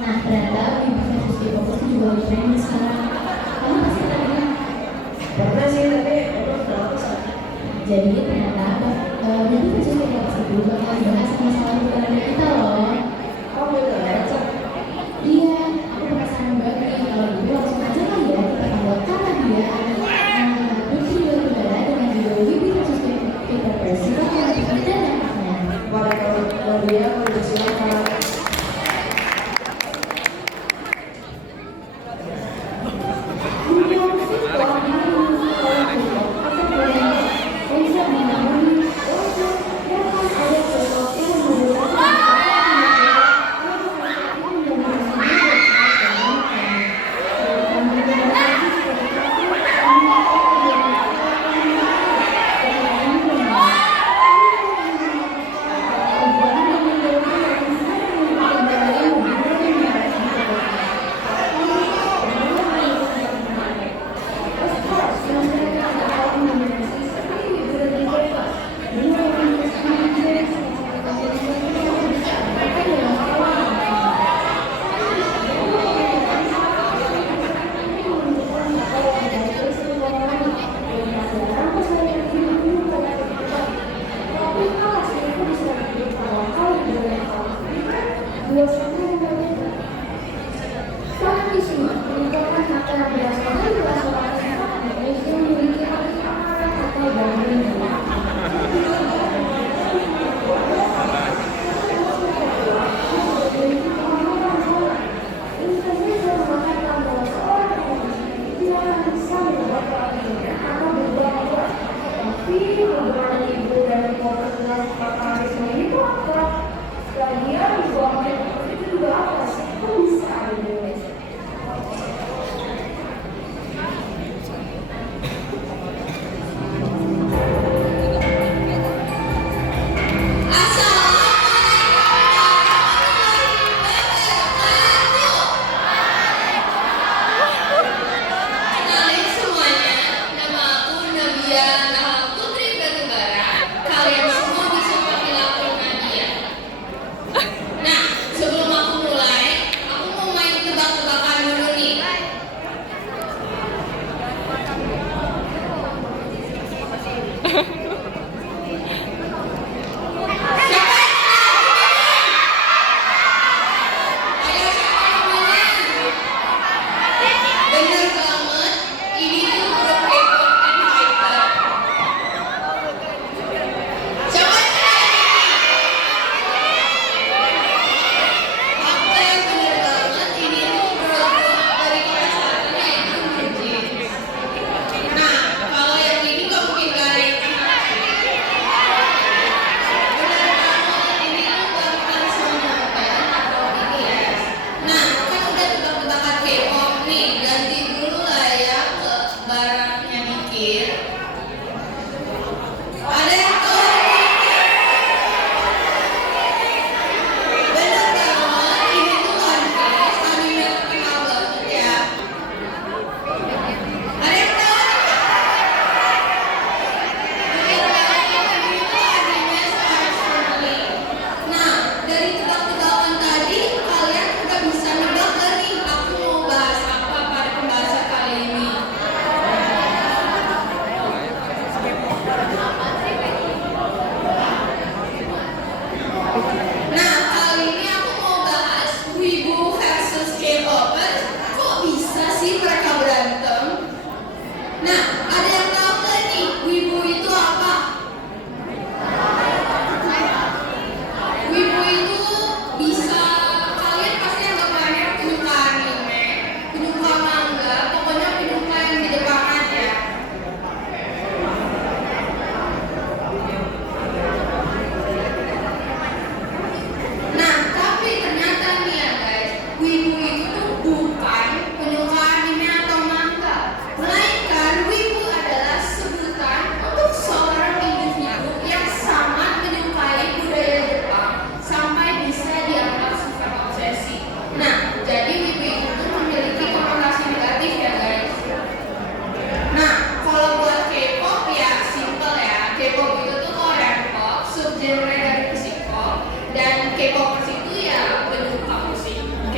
Nah, ternyata Widi versus K-popers itu juga lagi trending sekarang. Kamu pasti pernah dengar? Pernah sih, tapi emang kenapa sakit? Jadi ternyata Widi versus K-popers itu bakal bahas masalah budaya kita loh. Oh bener ya, Cak? Iya, aku penasaran banget nih. Kalau gitu langsung aja kali ya kita buat karena dia Putri Batubara dengan judul Widi versus K-popers. Siapa yang lebih dan dampaknya? Mari kalau dia mau disilakan.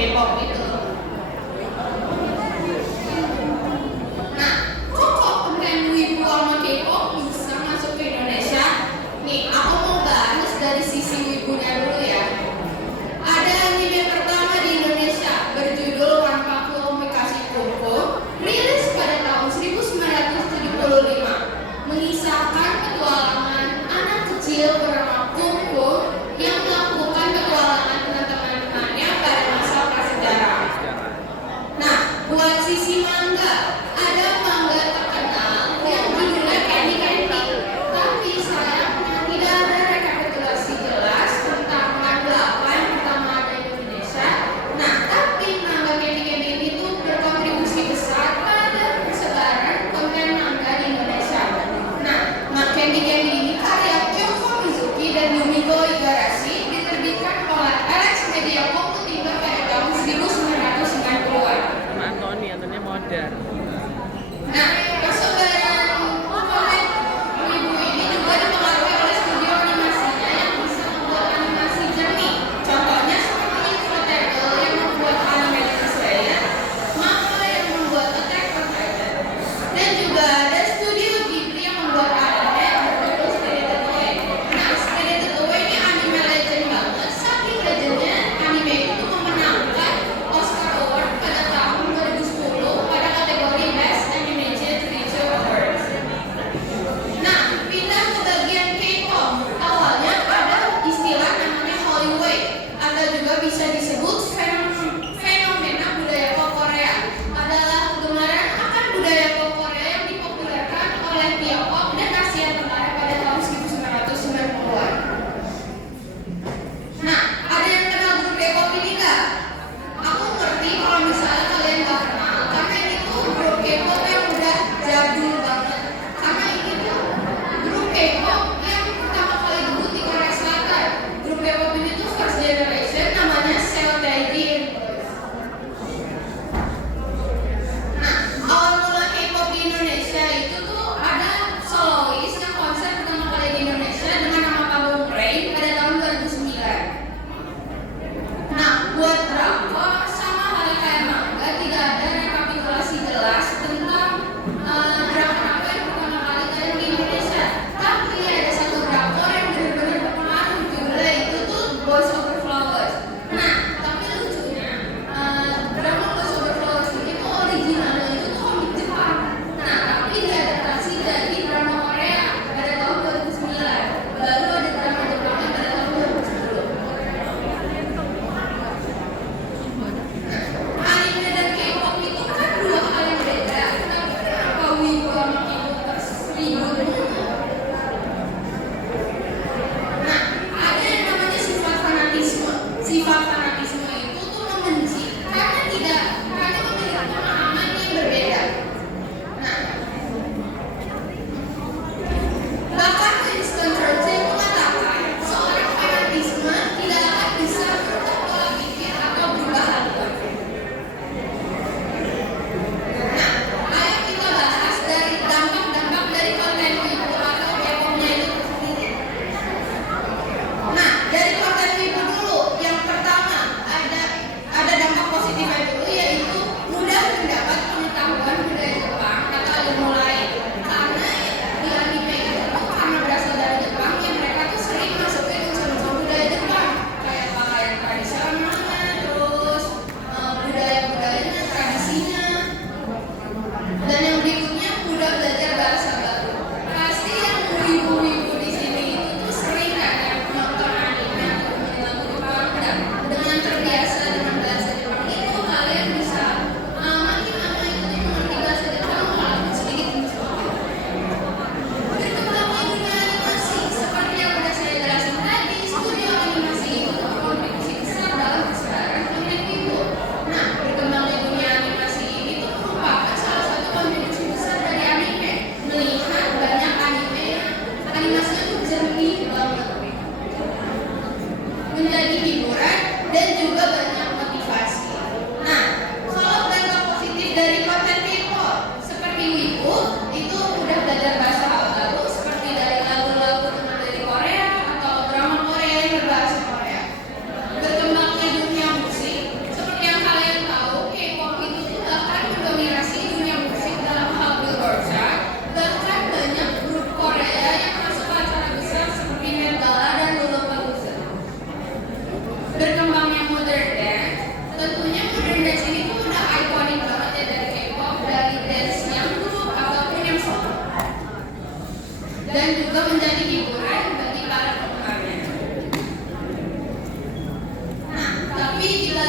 K-pop itu. Nah, kok konten wibu sama K-pop bisa masuk ke Indonesia? Nih, aku mau bahas dari sisi wibunya dulu ya. Ada anime pertama di Indonesia berjudul Wanpaku Omikashi Kunko, rilis pada tahun 1975, mengisahkan petualangan anak kecil bernama Kunko yang melakukan petualangan dengan teman-temannya pada masa prasejarah.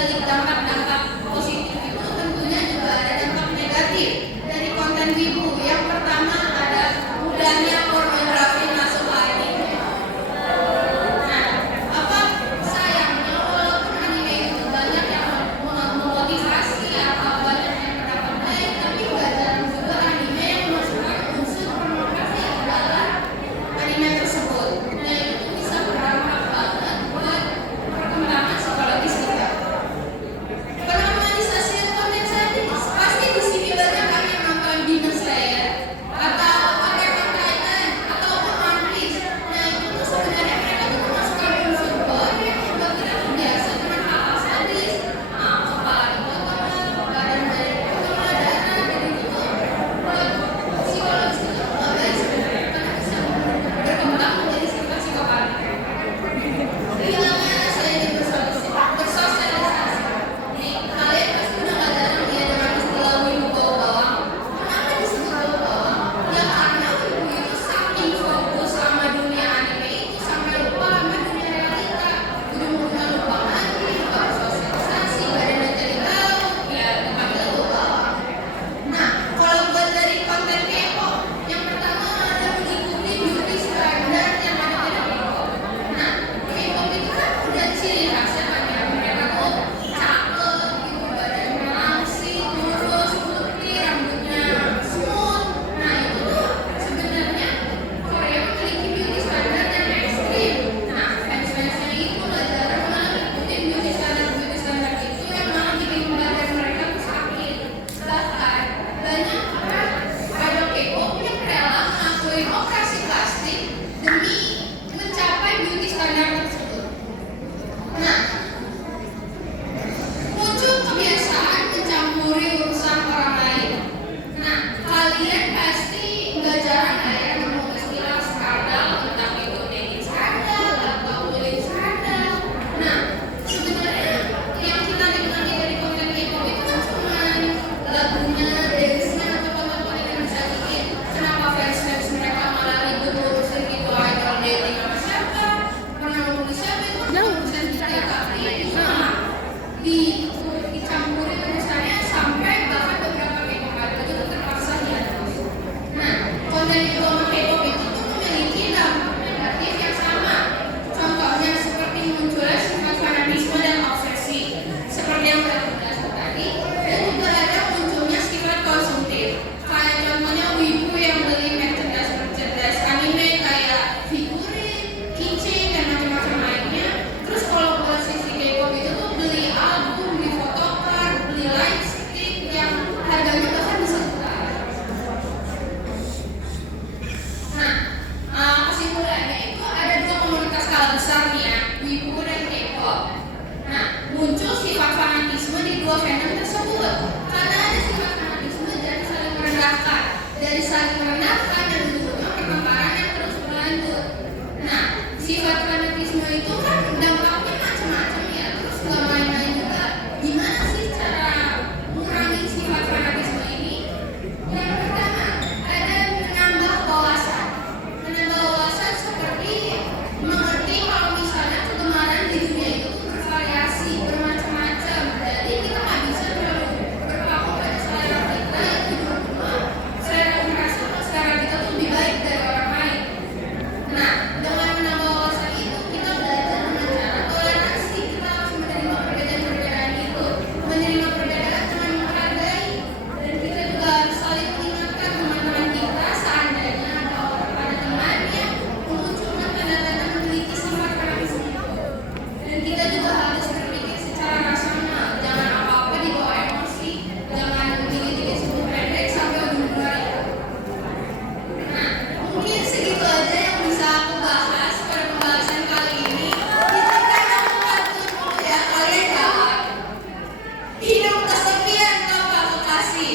balik dampak-dampak positif itu tentunya juga ada dampak negatif dari konten wibu. Yang pertama ada mudahnya pornografi masuk ke anime. Nah, apa sayangnya walaupun anime itu banyak yang memotivasi atau banyak yang mendapat baik, tapi nggak jarang juga anime yang memasukkan unsur pornografi ke dalam anime tersebut. Nah, itu bisa berdampak banget buat perkembangan psikologis kita. Penormalisasi konten sains, pasti di sini banyak kan yang nonton Demon Slayer atau Attack on Titan ataupun One Piece. Nah, itu tuh sebenarnya mereka tuh memasukkan unsur gore yang membuat kita terbiasa dengan hal-hal sadis, kepala dipotong, badan dipotong, darah, dan itu tuh buat psikologis itu nggak baik sebenarnya karena bisa berkembang menjadi sifat psikopat. Hilangnya saya bersosialisasi. Nih, kalian pasti udah gak jarang ya dengan istilah wibu bawang. Kenapa disebut bawang? Ya karena wibu itu saking fokus sama dunia anime itu sampai lupa sama dunia realita. Ujung-ujungnya lupa lagi, lupa bersosialisasi, badannya jadi tahu, ya tempatnya bawang. Nah, kalau buat dari konten K-pop, yang pertama ada mengikuti beauty standard yang ada di K-pop. Nah, K-pop itu kan udah ciri khasnya kan ya, mereka tuh cakep gitu, badannya langsing, lurus, putih, rambutnya smooth. Nah, itu tuh sebenarnya Korea memiliki beauty standard yang ekstrim. Nah, fans-fansnya itu nggak jarang malah ngikutin beauty standard itu yang malah bikin badan mereka tuh sakit. Bahkan banyak orang idol K-pop yang rela ngelakuin operasi plastik demi mencapai beauty standard tersebut. Nah, muncul kebiasaan mencampuri urusan orang lain. Nah, kalian pasti nggak jarang ya nemu istilah skandal, entah itu dating skandal atau bullying skandal. Nah, sebenarnya yang kita nikmati dari konten K-pop itu kan cuma lagunya, dance-nya, atau tontonan yang bisa bikin. Kenapa fans-fans mereka malah ribut ngurusin gitu idol dating sama siapa, pernah ngomongin siapa itu kan urusan kita ya tapi itu malah dicampuri urusannya sampai bahkan beberapa K-pop idol itu terpaksa hiatus. Nah, konten itu sama K-pop itu tuh memiliki dampak negatif yang sama. Contohnya seperti munculnya sifat fanatisme dan obsesi seperti yang udah kita sebut tadi, dan juga ada munculnya sifat konsumtif. Kayak contohnya wibu yang beli merchandise anime kayak figurin, keychain, dan macam-macam lainnya. Terus kalau buat sisi K-pop itu tuh beli album, beli photocard, beli light stick yang harganya bahkan bisa jutaan. Nah, kesimpulannya itu ada dua komunitas skala besar nih ya, wibu dan K-pop. Nah, muncul sifat fanatisme di dua fandom tersebut. Karena ada sifat fanatisme dari saling merendahkan dan ujung-ujungnya pertengkaran yang terus berlanjut. Nah, sifat fanatisme itu kan dampaknya macam-macam ya, terus nggak main-main juga. Gimana sih cara mengurangi sifat fanatisme ini? Yang pertama, ada menambah wawasan. Menambah wawasan seperti mengerti kalau misalnya kegemaran di dunia itu tuh bervariasi, bermacam-macam. Jadi kita nggak bisa terlalu berpaku pada selera kita yang ujung-ujungnya selera merasa kalau selera kita tuh lebih baik dari orang lain. Nah, dengan menambah wawasan itu kita belajar dengan cara toleransi. Kita harus menerima perbedaan-perbedaan itu, menerima perbedaan dengan menghargai, dan kita juga harus saling mengingatkan teman-teman kita seandainya ada teman yang memunculkan tanda-tanda memiliki sifat fanatisme itu. Dan kita juga harus berpikir secara rasional, jangan apa-apa dibawa emosi, jangan dikit-dikit sebut pendek sampai ujung-ujungnya ribut. Nah, mungkin segitu aja yang bisa aku bahas pada pembahasan kali ini. Izinkan aku pantun ya kalian kawan. Hidup kesepian tanpa kekasih.